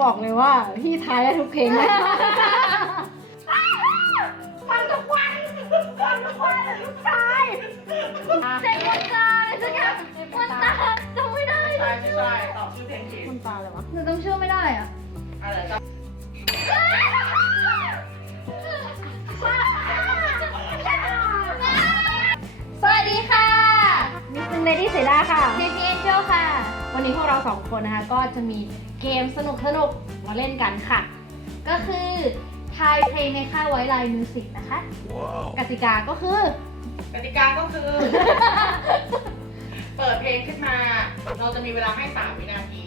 บอกเลยว่าพี่ทายได้ทุกเพลงเลยฟังทุกวันฟังทุกวันลูกชายเซ็งวันตาเลยสักอย่างวันตาจำไม่ได้ใช่ใช่ตอบชื่อเพลงผิดมันตาเลยวะหนูต้องเชื่อไม่ได้อะอะไรจะสวัสดีค่ะมิสเนดี้เซด้าค่ะพีพีเอ็นเจลค่ะ วันนี้พวกเราสองคนนะคะก็จะมีเกมสนุกสนุกๆมาเล่นกันค่ะ ก็คือทายเพลงในค่ายไวไลน์มิวสิกนะคะ กติกาก็คือกติกาก็คือ เปิดเพลงขึ้นมา เราจะมีเวลาให้ 3 วินาที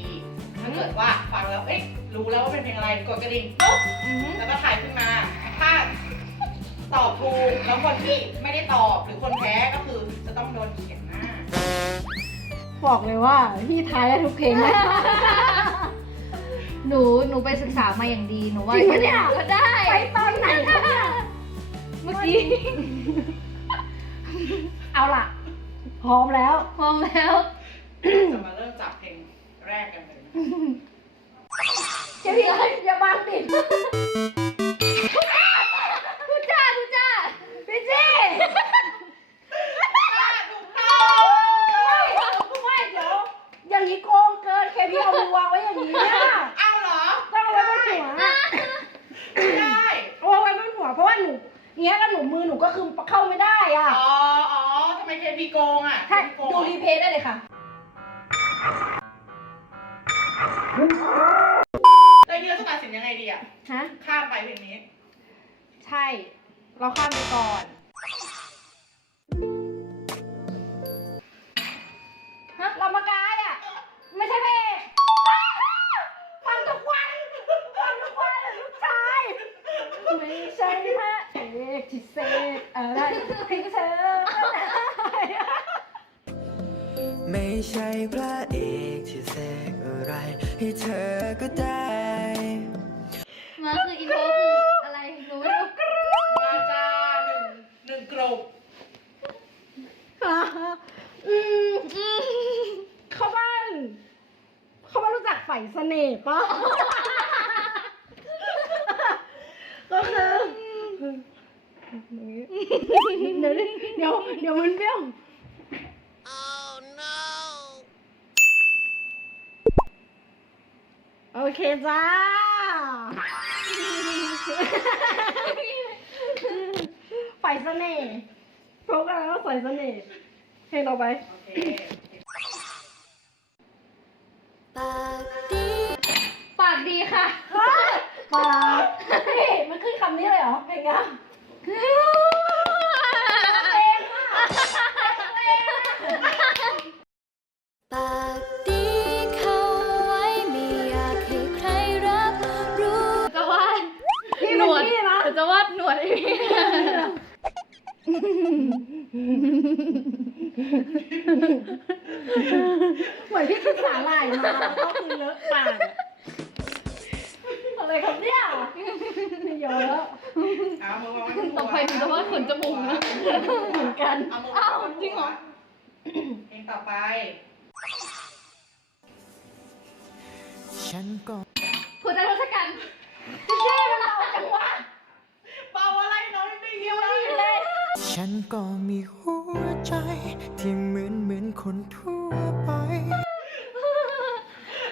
ถ้าเกิดว่าฟังแล้ว เอ๊ะ รู้แล้วว่าเป็นเพลงอะไร กดกระดิ่งปุ๊บอือหือแล้วก็ถ่ายขึ้นมา ถ้าตอบถูกแล้วคนที่ไม่ได้ตอบหรือคนแพ้ก็คือจะต้องโดนเขียนหน้า บอกเลยว่าพี่ทายได้ทุกเพลงเลยหนูหนูไปศึกษามาอย่างดีหนูว่าจริงปะเนี่ย ก็ได้ ไปตอนไหนคะเนี่ยเมื่อกี้ เอาล่ะ พร้อมแล้ว พร้อมแล้ว จะมาเริ่มจากเพลงแรกกันเลยนะ เจ๊พี่อย่าบังดิ ใช่ เราข้ามไปก่อน เคจ้า ไฟเสน่ห์พบกันแล้วไฟเสน่ห์เพลงต่อไปโอเคปากดีค่ะ ปาก เฮ้ย มันขึ้นคำนี้เลยเหรอเพลงอะเวาดหนวดให้พี่เหมือนพี่ศึกษาลายมาแล้วก็คือเลอะปากอะอะไรครับเนี่ยไม่ยอมแล้วเอามือวางไว้ที่หัวต่อไปหนูจะวาดขนจมูกนะ เหมือนกันเอามืออ้าววางไว้ที่จริงเหรอ เพลงต่อไป ฉันก็คุณใจทศกัณฐ์พี่เจ้มันเอาจังหวะ เบาอะไรน้องยังได้ยินเลย เลย ฉันก็มีหัวใจ ที่เหมือนเหมือนคนทั่วไป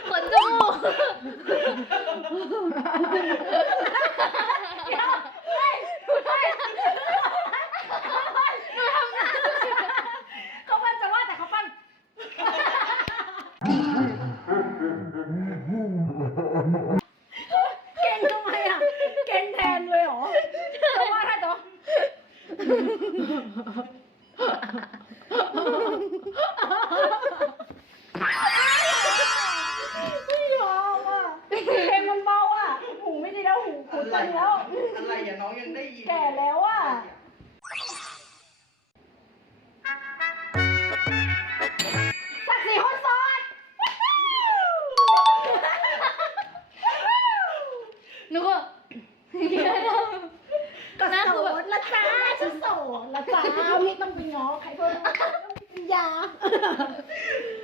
ขนจมูก เขาปั้นจะว่าแต่เขาปั้นเก่งทำไมอะ เก่งแทนเลยเหรอจะว่าถ้าตัวไม่ยอมอะเพลงมันเบาอะ หูไม่ดี แล้วหูหูตึงแล้ว อะไรอย่าน้องยังได้ยินแก่แล้วอะ ศักดิ์ศรีคนโสดหนูก็ ก็โสดละจ้าฉันโสดละจ้าไม่ต้องไปง้อใครเพิ่มอย่า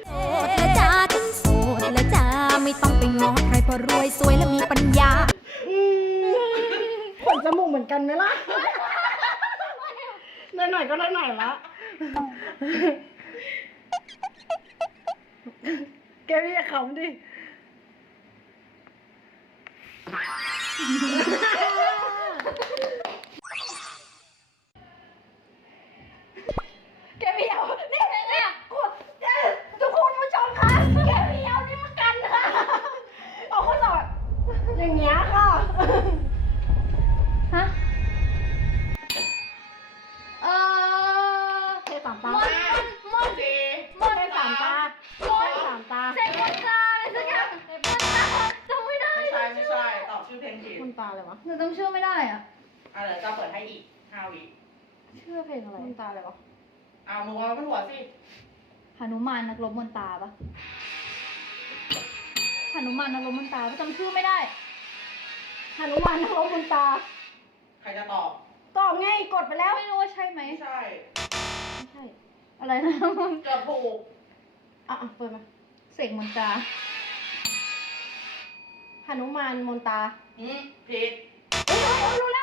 โสดและจ้าฉันโสดและจ้าไม่ต้องไปง้อใครเพราะรวยวยสวยและมีปัญญาขน จมูกเหมือนกันไหมล่ะหน่อยๆก็หน่อยๆละแกไม่อยาขำดิ แกไม่เอา เอามึงเอาไปหัวสิหนุมานนักรบมนตาปะหนุมานนักรบมนตาปะจำชื่อไม่ได้หนุมานนักรบคุณตา ใครจะตอบ ตอบไงกดไปแล้วไม่รู้ว่าใช่ไหมไม่ใช่ ไม่ใช่ อะไรนะเกือบถูกอะอะเปิดมาเสกมนตราหนุมานมนตาอืมผิดเฮ้ยเฮ้ยรู้แล้ว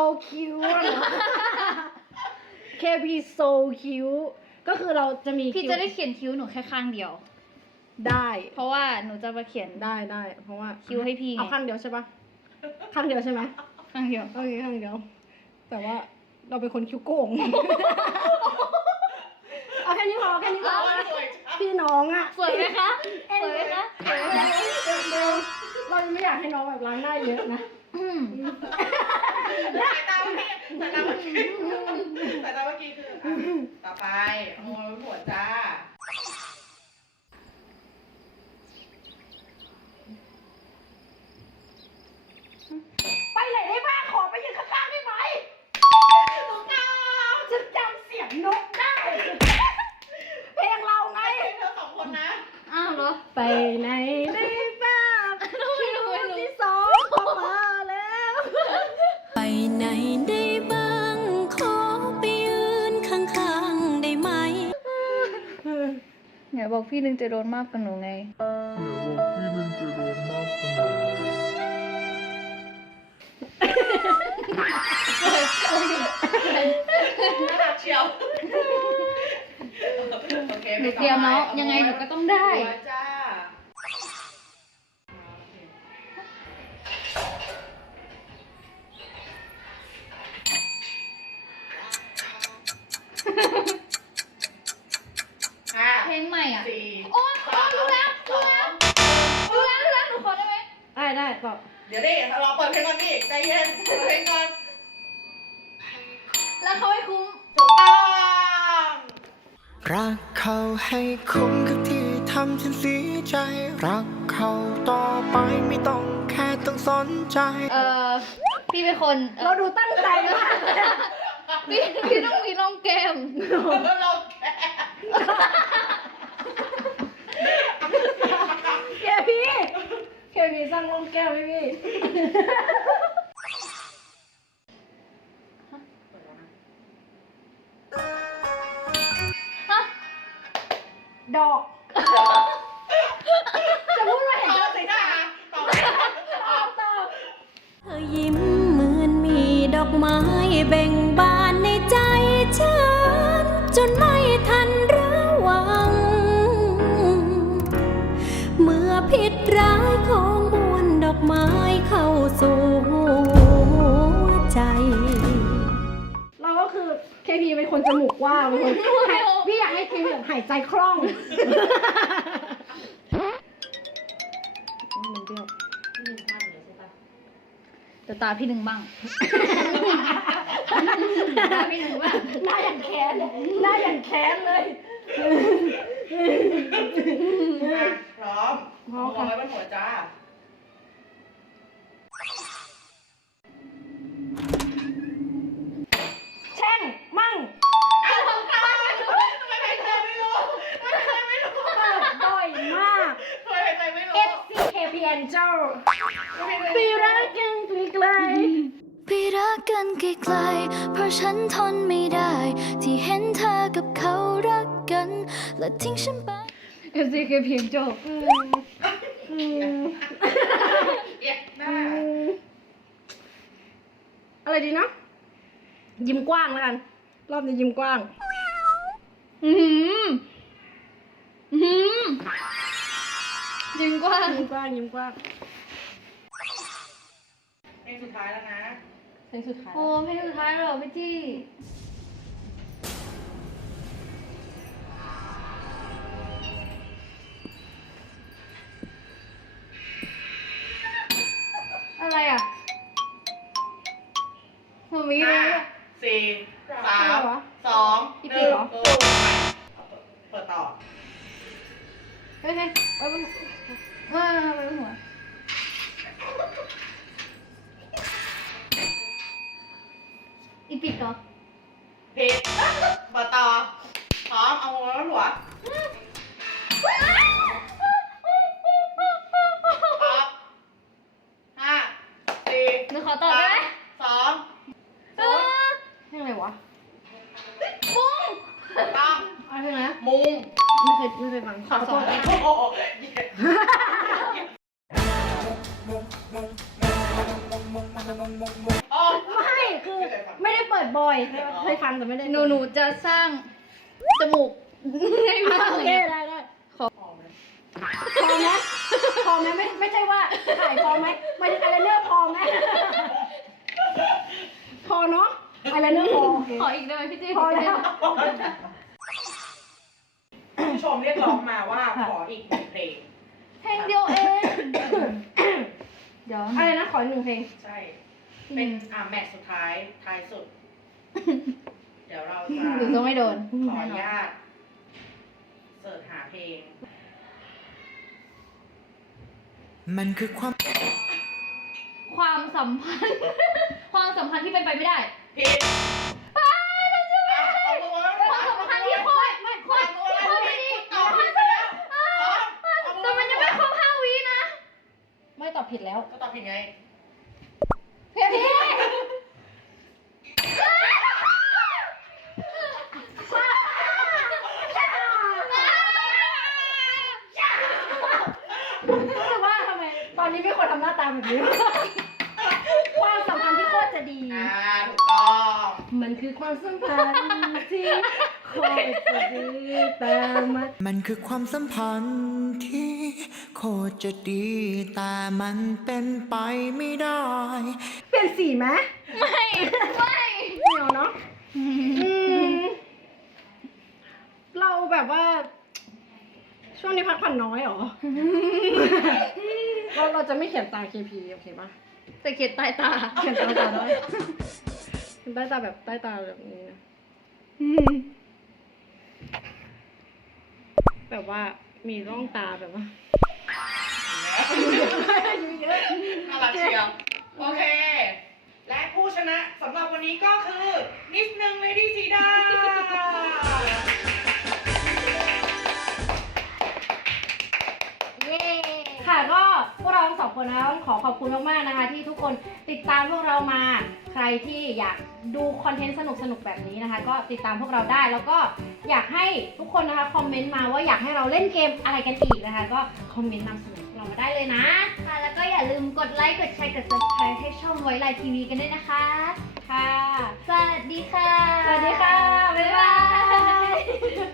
วอาจจะโซคิ้วนะ KB โซคิ้วก็คือเราจะมีพี่คิ้วจะได้เขียนคิ้วหนูแค่ข้างเดียว ได้เพราะว่าหนูจะมาเขียนได้ได้เพราะว่าคิ้วให้พี่ไงเอาข้างเดียวใช่ปะข้างเดียวใช่ไหมข้างเดียว โอเคข้างเดียว แต่ว่าเราเป็นคนคิ้วโก่ง เอาแค่นี้พอแค่นี้พอโอ้ยสวยจัง พี่น้องอะสวยไหมคะสวยไหมคะสวยไหมคะเดิมๆเราไม่อยากให้น้องแบบล้างหน้าเยอะนะ อืม สายตาเมื่อกี้สายตาเมื่อกี้สายตาเมื่อกี้คืออะ ต่อไป อย่าบอกพี่นึงจะโดนมากกว่าหนูไงน่ารักเชียวโอเคหนูเตรียมแล้วยังไงหนูก็ต้องได้หัวจ้าห้ ได้ได้ต่อเดี๋ยวดิรอเปิดเพลงก่อนดิใจเย็นเปิดเพลงก่อนแล้วเขาให้คุ้มถูกต้องรักเขาให้คุ้มกับที่ทำฉันเสียใจ รักเขาต่อไปไม่ต้องแค่ต้องสนใจ เอ่อพี่เป็นคนเอ่เราอดูตั้งใจมากเลยอะพี่พี่ต้องมีร่องแก้ม เราแค่แกพี่ แกพี่สร้างลงแก้วให้พี่ฮะดอก จะพูดว่าเห็นต่อเธอสิสิจ้าต่อตอบตอบเธอยิ้มเหมือนมีดอกไม้เบ่งบาน พีเป็นคนจมูกกว่างเป็นคนให้พี่อยากให้เคพีแบบหายใจคล่องมันเบี้ยวแต่ตาพี่หนึ่งบ้างตาพี่หนึ่งบ้างหน้าอย่างแค้นเลยหน้าอย่างแค้นเลยอะพร้อมพร้อมมองค่ะไว้บนหัวจ้า ฉันทนไม่ได้ ที่เห็นเธอกับเขารักกัน และทิ้งฉันไปเอฟซีคือเพียงจบเอ๊ะหน้าอะไรดีนะยิ้มกว้างแล้วกัน รอบนี้ยิ้มกว้าง อืมอืมจริงกว้างยิ้มกว้างยิ้มกว้างเพลงสุดท้ายแล้วนะ เพลงสุดท้ายโอ้เพลงสุดท้ายแล้วเหรอพี่จี้ ผิดเปิดต่อพร้อมเอาหัวแล้วหัวพร้อมห้าสี่หนูขอตอบได้ไหมสามสองเอศูนย์อเพลงอะไรวะปุ้งต้องอะไรเพลงอะไรนะมุงไม่เคยไม่เคยฟังขอสอนโอ้โหโอ้ ไม่คือไม่ได้เปิด บ่อยเคยฟังแต่ไม่ได้หนูหนูจะสร้างจมูกให้มากโอเลเคยได้ได้พอไหมพอไหมพอไหมไม่ไม่ใช่ว่าถ่ายพอไหมไม่ใช่อะไรเนื้อพอไหมพอเนาะอะไรเนื้อพอโอเคขออีกได้ไหมพี่จี้พอแล้ว ผู้ชมเรียกร้องมาว่าขออีกหนึ่งเพลงเพลงเดียวเองเดี๋ยวอะไรนะขออีกหนึ่งเพลงใช่ เป็นอ่าแมตช์สุดท้ายท้ายสุด เดี๋ยวเราจะหนูจะไม่โดน ขออนุญาตเสิร์ชหาเพลง มันคือความความสัมพันธ์ ความสัมพันธ์ที่เป็นไปไม่ได้ผิดอะเอามือไว้ความสัมพันธ์ที่โคตรโคตรโคตรไม่ดีตอบผิดไปแล้วพร้อมเอามือแต่มันยังไม่ครบห้าวินะ ไม่ตอบผิดแล้ว ก็ตอบผิดไง เพียพี่ แต่มันมันคือความสัมพันธ์ที่โคตรจะดี แต่มันเป็นไปไม่ได้ เปลี่ยนสีไหมไม่ไม่ไม่เอาเนาะอืมเราแบบว่า ช่วงนี้พักผ่อนน้อยเหรอ เราเราจะไม่เขียนตา KP โอเคปะแต่เขียนใต้ตาเขียนใต้ตาได้เขียนใต้ตาแบบใต้ตาแบบนี้นะแบบ ว่ามีร่องตาแบบว่าอายุเยอะน่ารักเชียว โอเค และผู้ชนะสำหรับวันนี้ก็คือ นิดนึงเลดี้ซีดา เย้ ค่ะก็พ วกเราทั้งสองคนนะต้องขอขอบคุณมากๆนะคะ ที่ทุกคนติดตามพวกเรามา ใครที่อยากดูคอนเทนต์สนุกๆแบบนี้นะคะ ก็ติดตามพวกเราได้แล้วก็อยากให้ทุกคนนะคะคอมเมนต์มาว่าอยากให้เราเล่นเกมอะไรกันอีกนะคะ ก็คอมเมนต์นำเสนอพวกเรามาได้เลยนะ ค่ะแล้วก็อย่าลืมกดไลค์ กดแชร์ กด subscribe ให้ช่องไว้ไลน์ทีวีกันด้วยนะคะ ค่ะ สวัสดีค่ะ สวัสดีค่ะ บ๊ายบาย